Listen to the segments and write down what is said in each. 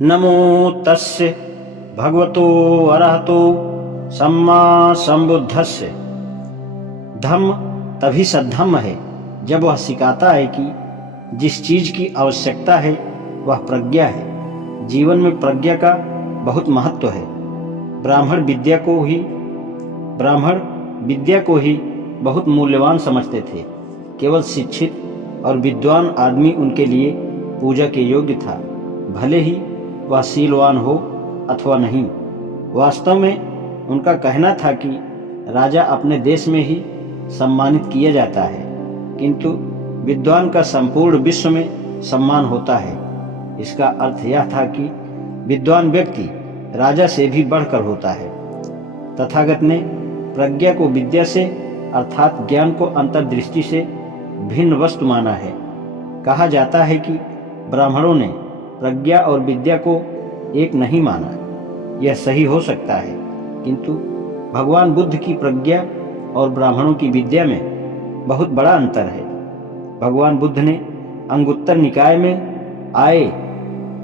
नमो तस्य भगवतो अरहतो सम्मा संबुद्धस्य। धम्म तभी सद्धम्म है जब वह सिखाता है कि जिस चीज की आवश्यकता है वह प्रज्ञा है। जीवन में प्रज्ञा का बहुत महत्व है। ब्राह्मण विद्या को ही बहुत मूल्यवान समझते थे। केवल शिक्षित और विद्वान आदमी उनके लिए पूजा के योग्य था, भले ही वह शीलवान हो अथवा नहीं। वास्तव में उनका कहना था कि राजा अपने देश में ही सम्मानित किया जाता है, किंतु विद्वान का संपूर्ण विश्व में सम्मान होता है। इसका अर्थ यह था कि विद्वान व्यक्ति राजा से भी बढ़कर होता है। तथागत ने प्रज्ञा को विद्या से अर्थात ज्ञान को अंतर्दृष्टि से भिन्न वस्तु माना है। कहा जाता है कि ब्राह्मणों ने प्रज्ञा और विद्या को एक नहीं माना। यह सही हो सकता है, किंतु भगवान बुद्ध की प्रज्ञा और ब्राह्मणों की विद्या में बहुत बड़ा अंतर है। भगवान बुद्ध ने अंगुत्तर निकाय में आए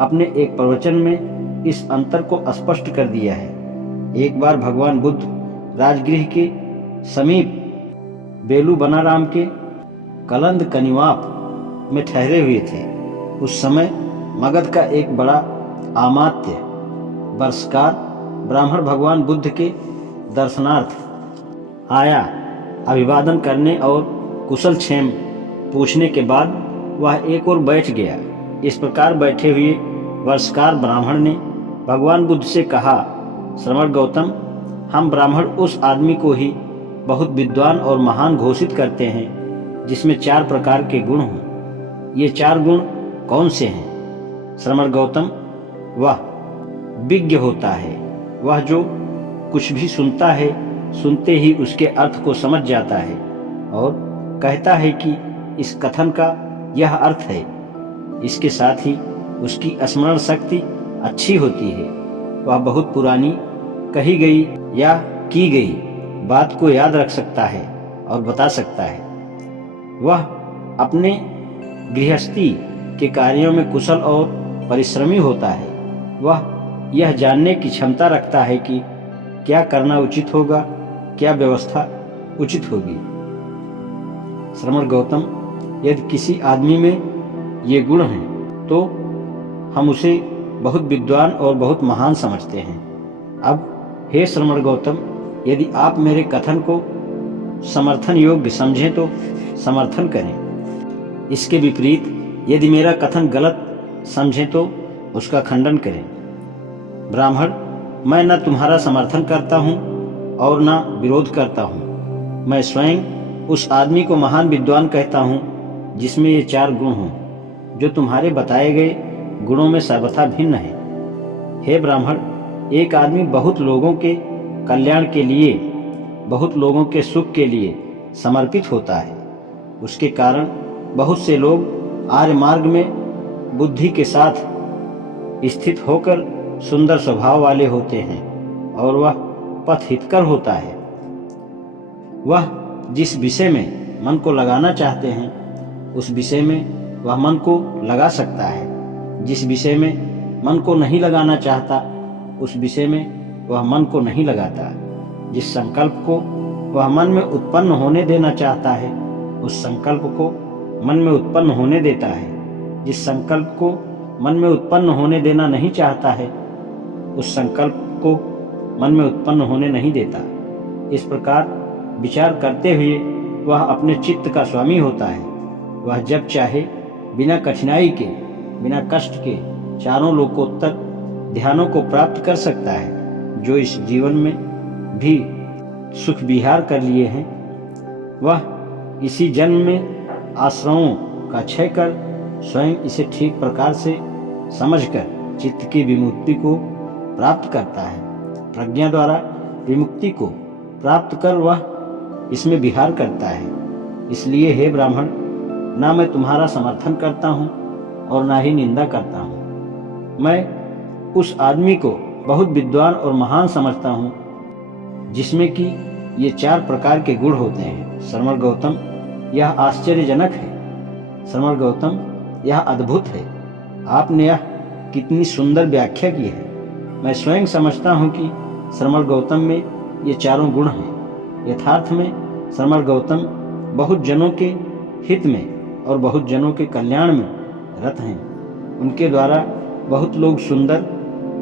अपने एक प्रवचन में इस अंतर को स्पष्ट कर दिया है। एक बार भगवान बुद्ध राजगृह के समीप बेलू बनाराम के कलंद कनिवाप में ठहरे हुए थे। उस समय मगध का एक बड़ा अमात्य वर्षकार ब्राह्मण भगवान बुद्ध के दर्शनार्थ आया। अभिवादन करने और कुशल क्षेम पूछने के बाद वह एक ओर बैठ गया। इस प्रकार बैठे हुए वर्षकार ब्राह्मण ने भगवान बुद्ध से कहा, श्रमण गौतम, हम ब्राह्मण उस आदमी को ही बहुत विद्वान और महान घोषित करते हैं जिसमें 4 प्रकार के गुण हों। ये 4 गुण कौन से हैं? श्रमण गौतम, वह विज्ञ होता है, वह जो कुछ भी सुनता है सुनते ही उसके अर्थ को समझ जाता है और कहता है कि इस कथन का यह अर्थ है। इसके साथ ही उसकी स्मरण शक्ति अच्छी होती है। वह बहुत पुरानी कही गई या की गई बात को याद रख सकता है और बता सकता है। वह अपने गृहस्थी के कार्यों में कुशल और परिश्रमी होता है। वह यह जानने की क्षमता रखता है कि क्या करना उचित होगा, क्या व्यवस्था उचित होगी। श्रमण गौतम, यदि किसी आदमी में ये गुण हैं तो हम उसे बहुत विद्वान और बहुत महान समझते हैं। अब हे श्रमण गौतम, यदि आप मेरे कथन को समर्थन योग्य समझें तो समर्थन करें। इसके विपरीत यदि मेरा कथन गलत समझें तो उसका खंडन करें। ब्राह्मण, मैं न तुम्हारा समर्थन करता हूँ और न विरोध करता हूँ। मैं स्वयं उस आदमी को महान विद्वान कहता हूँ जिसमें ये 4 गुण हों, जो तुम्हारे बताए गए गुणों में सर्वथा भिन्न है। हे ब्राह्मण, एक आदमी बहुत लोगों के कल्याण के लिए, बहुत लोगों के सुख के लिए समर्पित होता है। उसके कारण बहुत से लोग आर्य मार्ग में बुद्धि के साथ स्थित होकर सुंदर स्वभाव वाले होते हैं और वह पथ हितकर होता है। वह जिस विषय में मन को लगाना चाहते हैं उस विषय में वह मन को लगा सकता है। जिस विषय में मन को नहीं लगाना चाहता उस विषय में वह मन को नहीं लगाता। जिस संकल्प को वह मन में उत्पन्न होने देना चाहता है उस संकल्प को मन में उत्पन्न होने देता है। जिस संकल्प को मन में उत्पन्न होने देना नहीं चाहता है उस संकल्प को मन में उत्पन्न होने नहीं देता। इस प्रकार विचार करते हुए वह अपने चित्त का स्वामी होता है। वह जब चाहे बिना कठिनाई के, बिना कष्ट के 4 लोकोत्तर ध्यानों को प्राप्त कर सकता है। जो इस जीवन में भी सुख विहार कर लिए हैं वह इसी जन्म में आश्रमों का क्षय कर स्वयं इसे ठीक प्रकार से समझकर चित्त की विमुक्ति को प्राप्त करता है। प्रज्ञा द्वारा विमुक्ति को प्राप्त कर वह इसमें विहार करता है। इसलिए हे ब्राह्मण, ना मैं तुम्हारा समर्थन करता हूँ और ना ही निंदा करता हूँ। मैं उस आदमी को बहुत विद्वान और महान समझता हूँ जिसमें कि ये 4 प्रकार के गुण होते हैं। श्रमण गौतम, यह आश्चर्यजनक है। श्रमण गौतम, यह अद्भुत है। आपने यह कितनी सुंदर व्याख्या की है। मैं स्वयं समझता हूँ कि श्रमण गौतम में ये चारों गुण हैं। यथार्थ में श्रमण गौतम बहुत जनों के हित में और बहुत जनों के कल्याण में रत हैं। उनके द्वारा बहुत लोग सुंदर,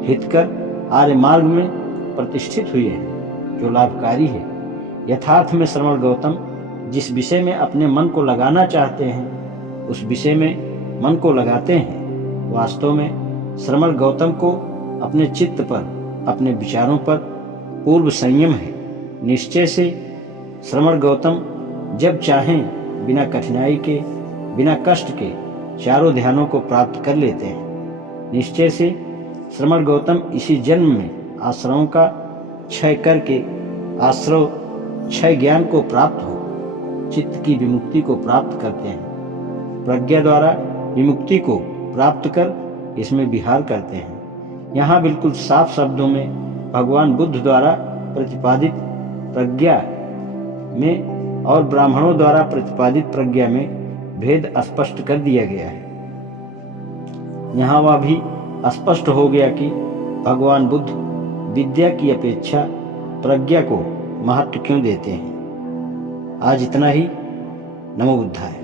हितकर आर्य मार्ग में प्रतिष्ठित हुए हैं, जो लाभकारी है। यथार्थ में श्रमण गौतम जिस विषय में अपने मन को लगाना चाहते हैं, उस विषय में मन को लगाते हैं। वास्तव में श्रमण गौतम को अपने चित्त पर, अपने विचारों पर पूर्व संयम है। निश्चय से श्रमण गौतम जब चाहें बिना कठिनाई के, बिना कष्ट के चारों ध्यानों को प्राप्त कर लेते हैं। निश्चय से श्रमण गौतम इसी जन्म में आश्रमों का क्षय करके आश्रव क्षय ज्ञान को प्राप्त हो चित्त की विमुक्ति को प्राप्त करते हैं। प्रज्ञा द्वारा विमुक्ति को प्राप्त कर इसमें विहार करते हैं। यहाँ बिल्कुल साफ शब्दों में भगवान बुद्ध द्वारा प्रतिपादित प्रज्ञा में और ब्राह्मणों द्वारा प्रतिपादित प्रज्ञा में भेद स्पष्ट कर दिया गया है। यहाँ वह भी स्पष्ट हो गया कि भगवान बुद्ध विद्या की अपेक्षा प्रज्ञा को महत्व क्यों देते हैं। आज इतना ही। नमो बुद्धाय।